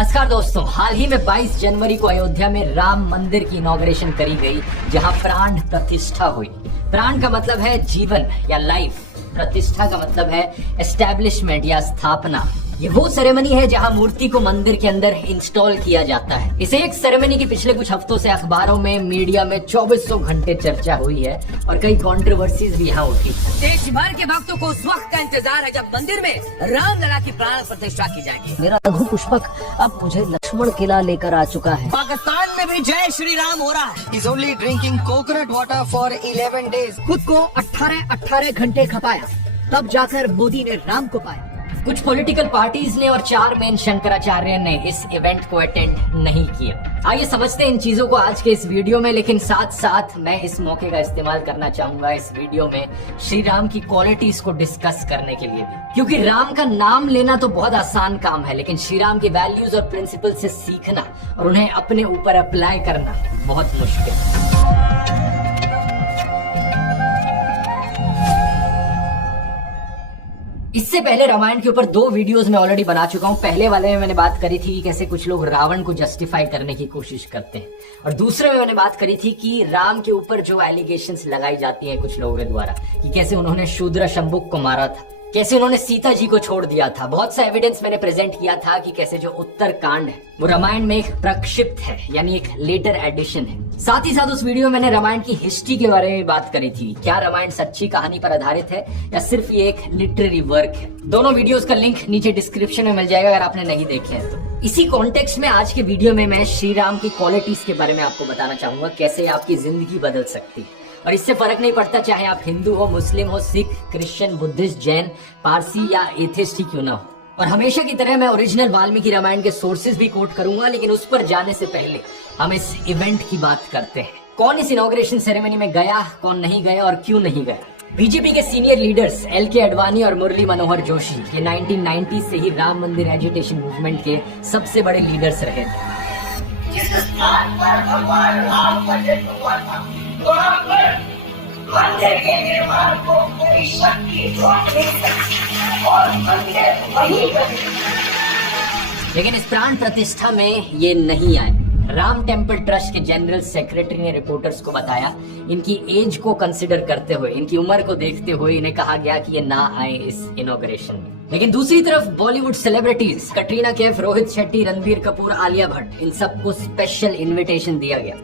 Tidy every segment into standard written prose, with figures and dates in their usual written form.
नमस्कार दोस्तों, हाल ही में 22 जनवरी को अयोध्या में राम मंदिर की इनॉग्रेशन करी गई, जहां प्राण प्रतिष्ठा हुई। प्राण का मतलब है जीवन या लाइफ, प्रतिष्ठा का मतलब है एस्टैब्लिशमेंट या स्थापना। ये वो सेरेमनी है जहां मूर्ति को मंदिर के अंदर इंस्टॉल किया जाता है। इस एक सेरेमनी की पिछले कुछ हफ्तों से अखबारों में, मीडिया में 2400 घंटे चर्चा हुई है और कई कंट्रोवर्सीज भी यहाँ उठी। देश भर के भक्तों को उस वक्त का इंतजार है जब मंदिर में रामलला की प्राण प्रतिष्ठा की जाएगी। मेरा रघु पुष्पक अब मुझे लक्ष्मण किला लेकर आ चुका है। पाकिस्तान में भी जय श्री राम हो रहा है। He's only drinking coconut water for 11 days. खुद को 18 घंटे खपाया, तब जाकर मोदी ने राम को पाया। कुछ पॉलिटिकल पार्टीज ने और 4 मेन शंकराचार्य ने इस इवेंट को अटेंड नहीं किया। आइए समझते हैं इन चीजों को आज के इस वीडियो में, लेकिन साथ साथ मैं इस मौके का इस्तेमाल करना चाहूंगा इस वीडियो में श्री राम की क्वालिटीज को डिस्कस करने के लिए भी, क्योंकि राम का नाम लेना तो बहुत आसान काम है, लेकिन श्री राम की वैल्यूज और प्रिंसिपल से सीखना और उन्हें अपने ऊपर अप्लाई करना बहुत मुश्किल है। इससे पहले रामायण के ऊपर 2 वीडियोस में ऑलरेडी बना चुका हूं। पहले वाले में मैंने बात करी थी कि कैसे कुछ लोग रावण को जस्टिफाई करने की कोशिश करते हैं, और दूसरे में मैंने बात करी थी कि राम के ऊपर जो एलिगेशंस लगाई जाती हैं कुछ लोगों के द्वारा कि कैसे उन्होंने शूद्र शंभुक को मारा था, कैसे उन्होंने सीता जी को छोड़ दिया था। बहुत सा एविडेंस मैंने प्रेजेंट किया था कि कैसे जो उत्तर कांड है वो रामायण में एक प्रक्षिप्त है, यानी एक लेटर एडिशन है। साथ ही साथ उस वीडियो में मैंने रामायण की हिस्ट्री के बारे में बात करी थी। क्या रामायण सच्ची कहानी पर आधारित है या सिर्फ ये एक लिटरेरी वर्क है? दोनों वीडियोस का लिंक नीचे डिस्क्रिप्शन में मिल जाएगा अगर आपने नहीं देखे हैं तो। इसी कॉन्टेक्स्ट में आज के वीडियो में मैं श्री राम की क्वालिटीज के बारे में आपको बताना चाहूंगा, कैसे आपकी जिंदगी बदल सकती है। और इससे फर्क नहीं पड़ता चाहे आप हिंदू हो, मुस्लिम हो, सिख, क्रिश्चियन, बुद्धिस्ट, जैन, पारसी या एथिस्ट ही क्यों ना हो। और हमेशा की तरह मैं ओरिजिनल वाल्मीकि रामायण के सोर्सेज भी कोट करूंगा, लेकिन उस पर जाने से पहले हम इस इवेंट की बात करते हैं। कौन इस इनॉग्रेशन सेरेमनी में गया, कौन नहीं गया और क्यों नहीं गया। बीजेपी के सीनियर लीडर्स LK आडवाणी और मुरली मनोहर जोशी ये 1990 से ही राम मंदिर एजुटेशन मूवमेंट के सबसे बड़े लीडर्स रहे थे। मंदिर के निर्माण को पूरी शक्ति और मंदिर वही। लेकिन इस प्राण प्रतिष्ठा में ये नहीं आए। राम टेम्पल ट्रस्ट के जनरल सेक्रेटरी ने रिपोर्टर्स को बताया, इनकी एज को कंसिडर करते हुए, इनकी उम्र को देखते हुए इन्हें कहा गया कि ये ना आए इस इनॉग्रेशन में। लेकिन दूसरी तरफ बॉलीवुड सेलिब्रिटीज कटरीना कैफ, रोहित शेट्टी, रणबीर कपूर, आलिया भट्ट, इन सबको स्पेशल इन्विटेशन दिया गया।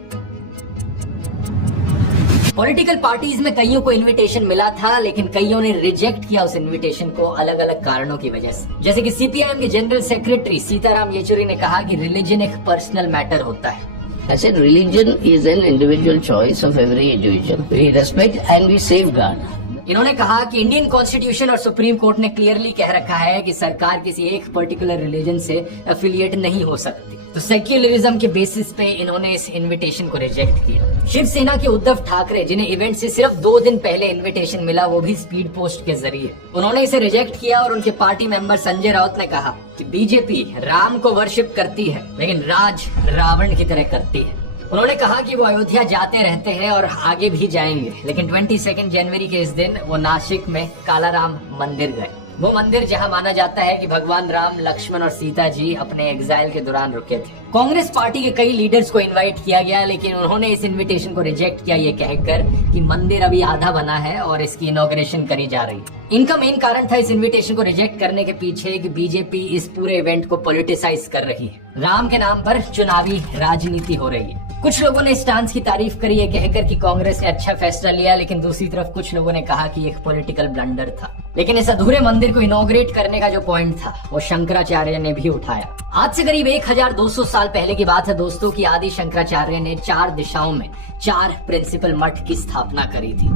पॉलिटिकल पार्टीज में कईयों को इनविटेशन मिला था, लेकिन कईयों ने रिजेक्ट किया उस इनविटेशन को अलग अलग कारणों की वजह से। जैसे कि CPIM के जनरल सेक्रेटरी सीताराम येचुरी ने कहा कि रिलीजन एक पर्सनल मैटर होता है। I said religion is an individual choice of every individual. We respect and we safeguard. इन्होंने कहा कि इंडियन कॉन्स्टिट्यूशन और सुप्रीम कोर्ट ने क्लियरली कह रखा है कि सरकार किसी एक पर्टिकुलर रिलीजन से एफिलिएट नहीं हो सकती, तो सेक्युलरिज्म के बेसिस पे इन्होंने इस इनविटेशन को रिजेक्ट किया। शिवसेना के उद्धव ठाकरे, जिन्हें इवेंट से सिर्फ 2 दिन पहले इनविटेशन मिला, वो भी स्पीड पोस्ट के जरिए, उन्होंने इसे रिजेक्ट किया। और उनके पार्टी मेंबर संजय राउत ने कहा कि बीजेपी राम को वर्शिप करती है, लेकिन राज रावण की तरह करती है। उन्होंने कहा कि वो अयोध्या जाते रहते हैं और आगे भी जाएंगे, लेकिन 22 जनवरी के इस दिन वो नासिक में कालाराम मंदिर गए। वो मंदिर जहां माना जाता है कि भगवान राम, लक्ष्मण और सीता जी अपने एग्जाइल के दौरान रुके थे। कांग्रेस पार्टी के कई लीडर्स को इनवाइट किया गया, लेकिन उन्होंने इस इनविटेशन को रिजेक्ट किया, ये कहकर कि मंदिर अभी आधा बना है और इसकी इनॉग्रेशन करी जा रही है। इनका मेन कारण था इस इनविटेशन को रिजेक्ट करने के पीछे कि बीजेपी इस पूरे इवेंट को पॉलिटिसाइज कर रही है, राम के नाम पर चुनावी राजनीति हो रही है। कुछ लोगों ने इस डांस की तारीफ करी है कहकर कि कांग्रेस ने अच्छा फैसला लिया, लेकिन दूसरी तरफ कुछ लोगों ने कहा कि एक पॉलिटिकल ब्लंडर था। लेकिन इस अधूरे मंदिर को इनॉग्रेट करने का जो पॉइंट था वो शंकराचार्य ने भी उठाया। आज से करीब 1200 साल पहले की बात है दोस्तों कि आदि शंकराचार्य ने 4 दिशाओं में 4 प्रिंसिपल मठ की स्थापना करी थी।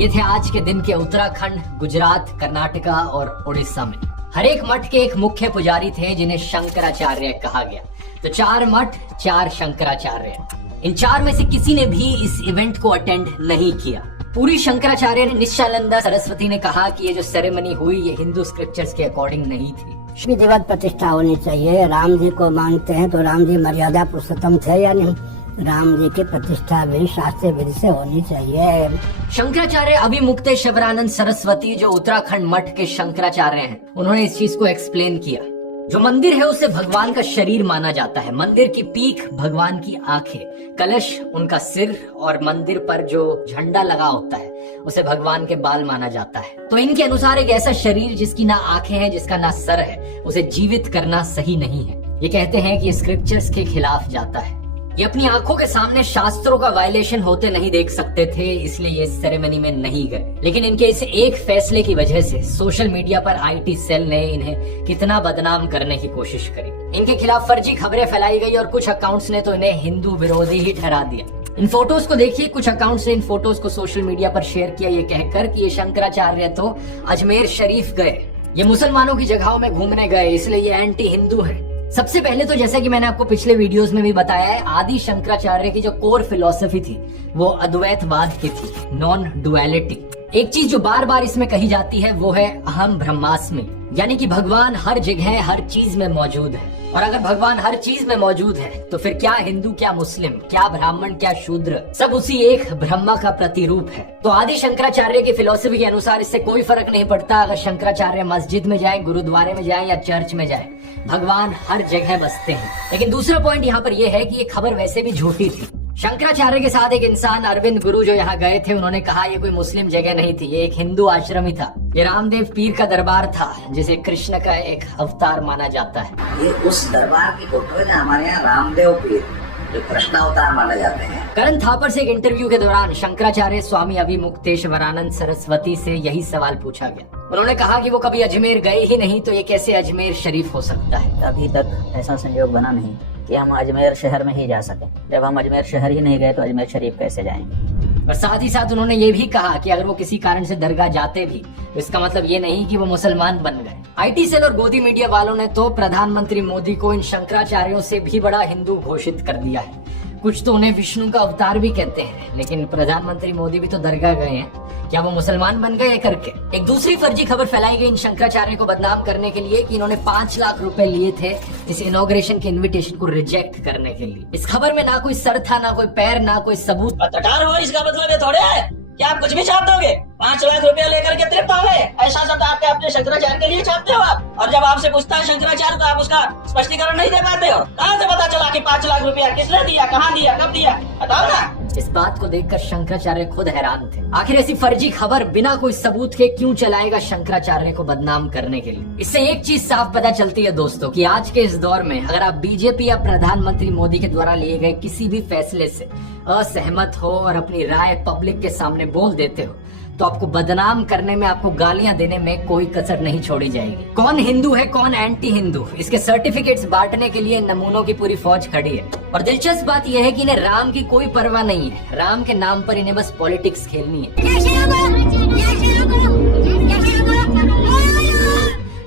ये थे आज के दिन के उत्तराखंड, गुजरात, कर्नाटका और उड़ीसा में। हर एक मठ के एक मुख्य पुजारी थे जिन्हें शंकराचार्य कहा गया। तो 4 मठ, 4 शंकराचार्य। इन 4 में से किसी ने भी इस इवेंट को अटेंड नहीं किया। पूरी शंकराचार्य ने निशानंदा सरस्वती ने कहा कि ये जो सेरेमनी हुई ये हिंदू स्क्रिप्चर्स के अकॉर्डिंग नहीं थी। विधिवत प्रतिष्ठा होनी चाहिए। राम जी को मानते हैं तो राम जी मर्यादा पुरुषोत्तम थे या नहीं, राम जी की प्रतिष्ठा भी शास्त्रीय विधि से होनी चाहिए। शंकराचार्य अभिमुक्तेश्वरानंद सरस्वती जो उत्तराखंड मठ के शंकराचार्य हैं, उन्होंने इस चीज को एक्सप्लेन किया। जो मंदिर है उसे भगवान का शरीर माना जाता है। मंदिर की पीठ भगवान की आंखें, कलश उनका सिर और मंदिर पर जो झंडा लगा होता है उसे भगवान के बाल माना जाता है। तो इनके अनुसार एक ऐसा शरीर जिसकी ना आंखें हैं, जिसका ना सर है, उसे जीवित करना सही नहीं है। ये कहते हैं कि स्क्रिप्चर्स के खिलाफ जाता है। ये अपनी आंखों के सामने शास्त्रों का वायलेशन होते नहीं देख सकते थे, इसलिए ये सेरेमनी में नहीं गए। लेकिन इनके इस एक फैसले की वजह से सोशल मीडिया पर आईटी सेल ने इन्हें कितना बदनाम करने की कोशिश करी। इनके खिलाफ फर्जी खबरें फैलाई गई और कुछ अकाउंट्स ने तो इन्हें हिंदू विरोधी ही ठहरा दिया। इन फोटोज को देखिए, कुछ अकाउंट्स ने इन फोटोज को सोशल मीडिया पर शेयर किया ये कहकर कि ये शंकराचार्य तो अजमेर शरीफ गए, ये मुसलमानों की जगहों में घूमने गए, इसलिए ये एंटी हिंदू है। सबसे पहले तो जैसा कि मैंने आपको पिछले वीडियोस में भी बताया है, आदि शंकराचार्य की जो कोर फिलॉसफी थी वो अद्वैतवाद की थी, नॉन डुअलिटी। एक चीज जो बार बार इसमें कही जाती है वो है अहम ब्रह्मास्मि, यानी कि भगवान हर जगह हर चीज में मौजूद है। और अगर भगवान हर चीज में मौजूद है तो फिर क्या हिंदू, क्या मुस्लिम, क्या ब्राह्मण, क्या शूद्र, सब उसी एक ब्रह्मा का प्रतिरूप है। तो आदि शंकराचार्य की फिलॉसफी के अनुसार इससे कोई फर्क नहीं पड़ता अगर शंकराचार्य मस्जिद में जाए, गुरुद्वारे में जाए या चर्च में जाए, भगवान हर जगह बसते हैं। लेकिन दूसरा पॉइंट यहाँ पर यह है कि ये खबर वैसे भी झूठी थी। शंकराचार्य के साथ एक इंसान अरविंद गुरु जो यहाँ गए थे, उन्होंने कहा ये कोई मुस्लिम जगह नहीं थी, ये एक हिंदू आश्रम ही था। ये रामदेव पीर का दरबार था जिसे कृष्ण का एक अवतार माना जाता है। ये उस दरबार की फोटो है जहाँ हमारे यहाँ रामदेव पीर जो कृष्ण अवतार माने जाते हैं। करण थापर से एक इंटरव्यू के दौरान शंकराचार्य स्वामी अभिमुक्तेश्वरानंद सरस्वती से यही सवाल पूछा गया। उन्होंने कहा कि वो कभी अजमेर गए ही नहीं, तो ये कैसे अजमेर शरीफ हो सकता है। अभी तक ऐसा संयोग बना नहीं कि हम अजमेर शहर में ही जा सके। जब हम अजमेर शहर ही नहीं गए तो अजमेर शरीफ कैसे जाएंगे। और साथ ही साथ उन्होंने ये भी कहा कि अगर वो किसी कारण से दरगाह जाते भी तो इसका मतलब ये नहीं कि वो मुसलमान बन गए। आईटी सेल और गोदी मीडिया वालों ने तो प्रधानमंत्री मोदी को इन शंकराचार्यों से भी बड़ा हिंदू घोषित कर दिया है। कुछ तो उन्हें विष्णु का अवतार भी कहते हैं, लेकिन प्रधानमंत्री मोदी भी तो दरगाह गए हैं, क्या वो मुसलमान बन गए करके। एक दूसरी फर्जी खबर फैलाई गई इन शंकराचार्य को बदनाम करने के लिए कि इन्होंने 5 लाख रुपए लिए थे इस इनॉग्रेशन के इन्विटेशन को रिजेक्ट करने के लिए। इस खबर में ना कोई सर था, ना कोई पैर, ना कोई सबूत। टटार हो, इसका मतलब ये थोड़े है कि आप कुछ भी छाप दोगे। 5 लाख रुपया लेकर के तृप्त हो गए, ऐसा शब्द आपके अपने शंकराचार्य के लिए छापते हो आप। और जब आपसे पूछता है शंकराचार्य तो आप उसका स्पष्टीकरण नहीं दे पाते हो। कहाँ से पता चला कि 5 लाख रुपया किसने दिया, कहाँ दिया, कब दिया, बताओ ना। इस बात को देखकर शंकराचार्य खुद हैरान थे। आखिर ऐसी फर्जी खबर बिना कोई सबूत के क्यों चलाएगा शंकराचार्य को बदनाम करने के लिए। इससे एक चीज साफ पता चलती है दोस्तों कि आज के इस दौर में अगर आप बीजेपी या प्रधानमंत्री मोदी के द्वारा लिए गए किसी भी फैसले से असहमत हो और अपनी राय पब्लिक के सामने बोल देते हो तो आपको बदनाम करने में, आपको गालियां देने में कोई कसर नहीं छोड़ी जाएगी। कौन हिंदू है, कौन एंटी हिंदू, इसके सर्टिफिकेट्स बांटने के लिए नमूनों की पूरी फौज खड़ी है। और दिलचस्प बात यह है कि इन्हें राम की कोई परवाह नहीं है। राम के नाम पर इन्हें बस पॉलिटिक्स खेलनी है।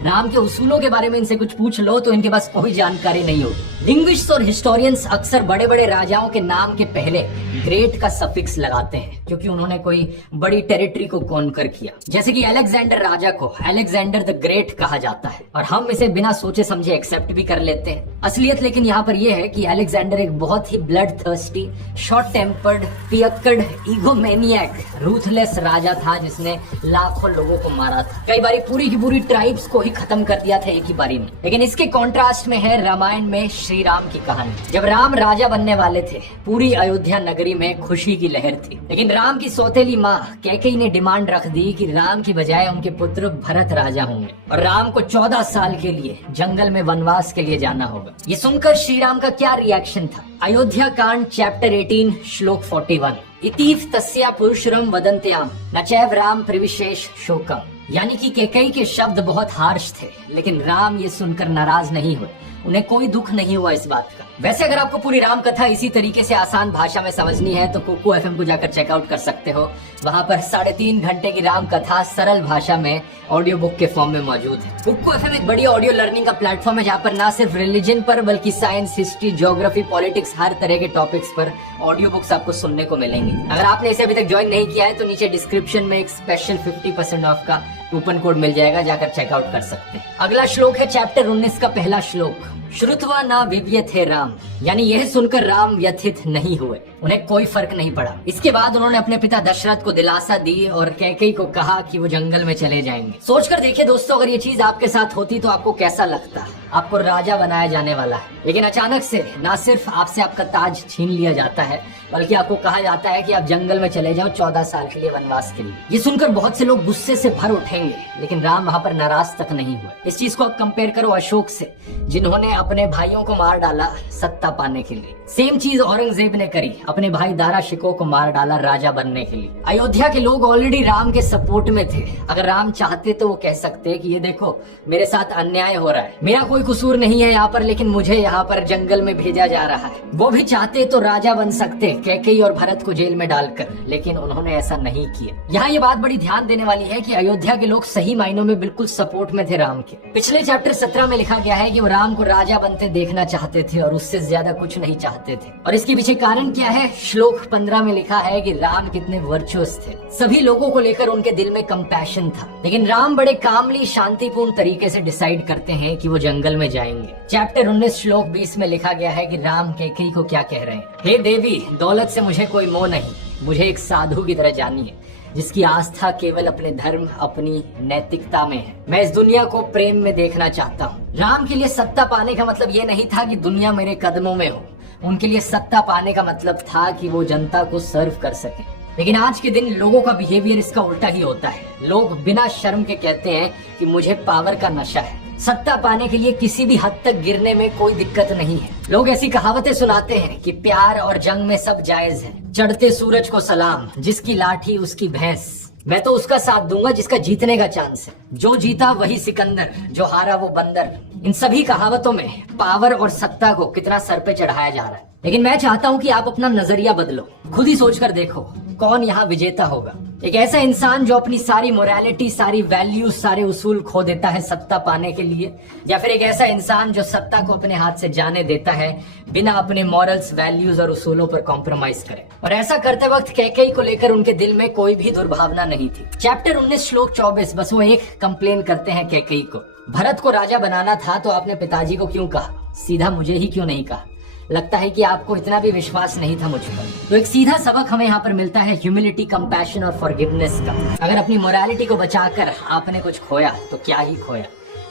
राम के उसूलों के बारे में इनसे कुछ पूछ लो तो इनके पास कोई जानकारी नहीं होगी। लिंग्विस्ट्स और हिस्टोरियंस अक्सर बड़े बड़े राजाओं के नाम के पहले ग्रेट का सफिक्स लगाते हैं क्योंकि उन्होंने कोई बड़ी टेरिटरी को कॉन्कर किया। जैसे कि अलेक्जेंडर राजा को अलेक्जेंडर द ग्रेट कहा जाता है और हम इसे बिना सोचे समझे एक्सेप्ट भी कर लेते हैं। असलियत लेकिन यहाँ पर यह है कि अलेक्जेंडर एक बहुत ही ब्लड थर्स्टी, शॉर्ट टेम्पर्ड, पियक्कड़, ईगोमैनियक, रूथलेस राजा था जिसने लाखों लोगों को मारा था। कई बारी पूरी की पूरी ट्राइब्स को ही खत्म कर दिया था एक ही बारी में। लेकिन इसके कॉन्ट्रास्ट में है रामायण में श्री राम की कहानी। जब राम राजा बनने वाले थे पूरी अयोध्या नगरी में खुशी की लहर थी, लेकिन राम की सौतेली माँ कैकेयी ने डिमांड रख दी कि राम की बजाय उनके पुत्र भरत राजा होंगे और राम को 14 साल के लिए जंगल में वनवास के लिए जाना होगा। ये सुनकर श्री राम का क्या रिएक्शन था? अयोध्या कांड चैप्टर 18 श्लोक 41, इतीव तस्या पुरुषरम वदन्त्याम न चैव राम प्रविशेष शोकम। यानी कि कैकेयी के शब्द बहुत हार्श थे, लेकिन राम ये सुनकर नाराज नहीं हुए, उन्हें कोई दुख नहीं हुआ इस बात का। वैसे अगर आपको पूरी राम कथा इसी तरीके से आसान भाषा में समझनी है तो कुकू FM को जाकर चेकआउट कर सकते हो। वहाँ पर 3.5 घंटे की राम कथा सरल भाषा में ऑडियो बुक के फॉर्म में मौजूद है। कुकू FM एक बड़ी ऑडियो लर्निंग का प्लेटफॉर्म है जहाँ पर ना सिर्फ रिलीजन पर बल्कि साइंस, हिस्ट्री, ज्योग्राफी, पॉलिटिक्स, हर तरह के टॉपिक्स पर ऑडियो बुक्स आपको सुनने को मिलेंगी। अगर आपने इसे अभी तक ज्वाइन नहीं किया है तो नीचे डिस्क्रिप्शन में एक स्पेशल 50% ऑफ का कूपन कोड मिल जाएगा, जाकर चेकआउट कर सकते हैं। अगला श्लोक है चैप्टर 19 का पहला श्लोक, श्रुत्वा न विव्यथे राम, यानी यह सुनकर राम व्यथित नहीं हुए, उन्हें कोई फर्क नहीं पड़ा। इसके बाद उन्होंने अपने पिता दशरथ को दिलासा दी और कैकेयी को कहा कि वो जंगल में चले जाएंगे। सोचकर देखिए दोस्तों, अगर ये चीज आपके साथ होती तो आपको कैसा लगता। आपको राजा बनाया जाने वाला है, लेकिन अचानक से ना सिर्फ आपसे आपका ताज छीन लिया जाता है, बल्कि आपको कहा जाता है कि आप जंगल में चले जाओ 14 साल के लिए वनवास के लिए। ये सुनकर बहुत से लोग गुस्से से भर उठेंगे, लेकिन राम वहाँ पर नाराज तक नहीं हुए। इस चीज को आप कंपेयर करो अशोक से, जिन्होंने अपने भाइयों को मार डाला सत्ता पाने के लिए। सेम चीज औरंगजेब ने करी, अपने भाई दारा शिकोह को मार डाला राजा बनने के लिए। अयोध्या के लोग ऑलरेडी राम के सपोर्ट में थे। अगर राम चाहते तो वो कह सकते कि ये देखो मेरे साथ अन्याय हो रहा है, मेरा कोई कसूर नहीं है यहाँ पर, लेकिन मुझे यहाँ पर जंगल में भेजा जा रहा है। वो भी चाहते तो राजा बन सकते, कैकेयी और भरत को जेल में डालकर, लेकिन उन्होंने ऐसा नहीं किया। यहाँ ये बात बड़ी ध्यान देने वाली है कि अयोध्या के लोग सही मायनों में बिल्कुल सपोर्ट में थे राम के। पिछले चैप्टर 17 में लिखा गया है कि वो राम को राजा बनते देखना चाहते थे और उससे ज्यादा कुछ नहीं चाहते थे। और इसके पीछे कारण क्या है? श्लोक 15 में लिखा है कि राम कितने वर्चुअस थे, सभी लोगों को लेकर उनके दिल में कंपैशन था। लेकिन राम बड़े कामली शांतिपूर्ण तरीके से डिसाइड करते हैं कि वो जंगल में जाएंगे। चैप्टर 19 श्लोक 20 में लिखा गया है कि राम कैकेयी को क्या कह रहे हैं, हे देवी, दौलत से मुझे कोई मोह नहीं, मुझे एक साधु की तरह जानिए जिसकी आस्था केवल अपने धर्म, अपनी नैतिकता में है। मैं इस दुनिया को प्रेम में देखना चाहता हूँ। राम के लिए सत्ता पाने का मतलब ये नहीं था कि दुनिया मेरे कदमों में हो, उनके लिए सत्ता पाने का मतलब था कि वो जनता को सर्व कर सके। लेकिन आज के दिन लोगों का बिहेवियर इसका उल्टा ही होता है। लोग बिना शर्म के कहते हैं कि मुझे पावर का नशा है। सत्ता पाने के लिए किसी भी हद तक गिरने में कोई दिक्कत नहीं है। लोग ऐसी कहावतें सुनाते हैं कि प्यार और जंग में सब जायज है, चढ़ते सूरज को सलाम, जिसकी लाठी उसकी भैंस। मैं तो उसका साथ दूंगा जिसका जीतने का चांस है, जो जीता वही सिकंदर, जो हारा वो बंदर। इन सभी कहावतों में पावर और सत्ता को कितना सर पे चढ़ाया जा रहा है। लेकिन मैं चाहता हूँ कि आप अपना नजरिया बदलो, खुद ही सोचकर देखो कौन यहाँ विजेता होगा। एक ऐसा इंसान जो अपनी सारी मोरालिटी, सारी वैल्यूज, सारे उसूल खो देता है सत्ता पाने के लिए, या फिर एक ऐसा इंसान जो सत्ता को अपने हाथ से जाने देता है बिना अपने मॉरल्स, वैल्यूज और उसूलों पर कॉम्प्रोमाइज करे। और ऐसा करते वक्त कैकेयी को लेकर उनके दिल में कोई भी दुर्भावना नहीं थी। चैप्टर 19 श्लोक 24 बस वो एक कंप्लेन करते हैं कैकेयी को, भरत को राजा बनाना था तो आपने पिताजी को क्यों कहा, सीधा मुझे ही क्यों नहीं कहा? लगता है कि आपको इतना भी विश्वास नहीं था मुझ पर। तो एक सीधा सबक हमें यहाँ पर मिलता है ह्यूमिलिटी, कंपैशन और फॉरगिवनेस का। अगर अपनी मोरालिटी को बचाकर आपने कुछ खोया तो क्या ही खोया,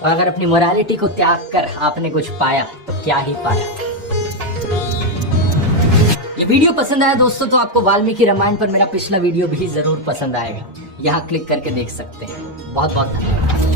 और अगर अपनी मोरालिटी को त्याग कर आपने कुछ पाया तो क्या ही पाया। ये वीडियो पसंद आया दोस्तों तो आपको वाल्मीकि रामायण पर मेरा पिछला वीडियो भी जरूर पसंद आएगा, यहाँ क्लिक करके देख सकते हैं। बहुत बहुत धन्यवाद।